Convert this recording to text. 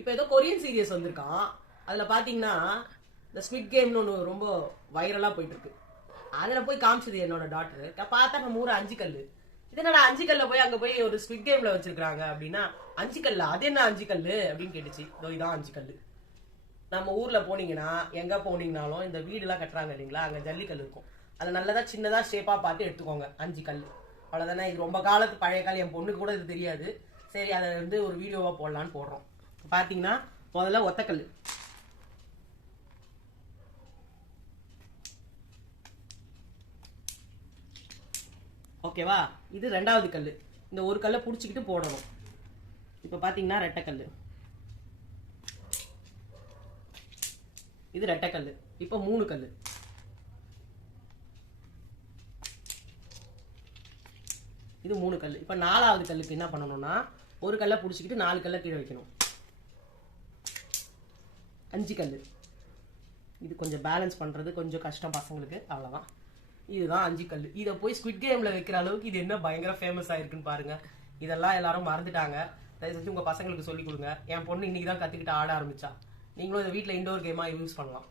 இப்போ ஏதோ Korean serious வந்திருக்கான். அதுல பாத்தீங்கன்னா இந்த ஸ்குவிட் கேம்னு ஒன்று ரொம்ப வைரலா போயிட்டு இருக்கு. அதுல போய் காமிச்சது என்னோட டாக்டர். பார்த்தா நம்ம ஊர் 5 கல்லு. இது என்னடா 5 கல்ல போய் அங்க போய் ஒரு ஸ்குவிட் கேம்ல வச்சிருக்காங்க அப்படின்னா, 5 கல்லா அது என்ன 5 கல்லு அப்படின்னு கேட்டுச்சு. இதோ இதான் 5 கல்லு. நம்ம ஊர்ல போனீங்கன்னா எங்க போனீங்கனாலும் இந்த வீடு எல்லாம் கட்டுறாங்க இல்லைங்களா, அங்க ஜல்லிக்கல் இருக்கும். அதை நல்லதா சின்னதா ஷேப்பா பார்த்து எடுத்துக்கோங்க. 5 கல் அவ்வளவுதானே. இது ரொம்ப காலத்து பழைய காலம். என் பொண்ணுக்கு கூட இது தெரியாது. சரி, அதை வந்து ஒரு வீடியோவா போடலான்னு போடுறோம். பாத்தீங்கன்னா முதல்ல ஒத்தக்கல், ஓகேவா. இது 2வது கல். இந்த ஒரு கல்லை புடிச்சுக்கிட்டு போடணும். இப்ப பாத்தீங்கன்னா ரெட்டைக்கல், இது ரெட்டைக்கல். இப்ப 3 கல், இது 3 கல். இப்ப 4வது கல்லுக்கு என்ன பண்ணணும்னா, ஒரு கல்லை புடிச்சுக்கிட்டு 4 கல்லை கீழே வைக்கணும். 5 கல். இது கொஞ்சம் பேலன்ஸ் பண்றது கொஞ்சம் கஷ்டம் பசங்களுக்கு, அவ்வளவுதான். இதுதான் 5 கல். இதை போய் ஸ்குவிட் கேம்ல வைக்கிற அளவுக்கு இது என்ன பயங்கர ஃபேமஸ் ஆயிருக்குன்னு பாருங்க. இதெல்லாம் எல்லாரும் மறந்துட்டாங்க. தயவு செஞ்சு உங்க பசங்களுக்கு சொல்லி கொடுங்க. என் பொண்ணு இன்னைக்கு தான் கத்துக்கிட்டு ஆட ஆரம்பிச்சா. நீங்களும் இதை வீட்டில் இண்டோர் கேமா யூஸ் பண்ணலாம்.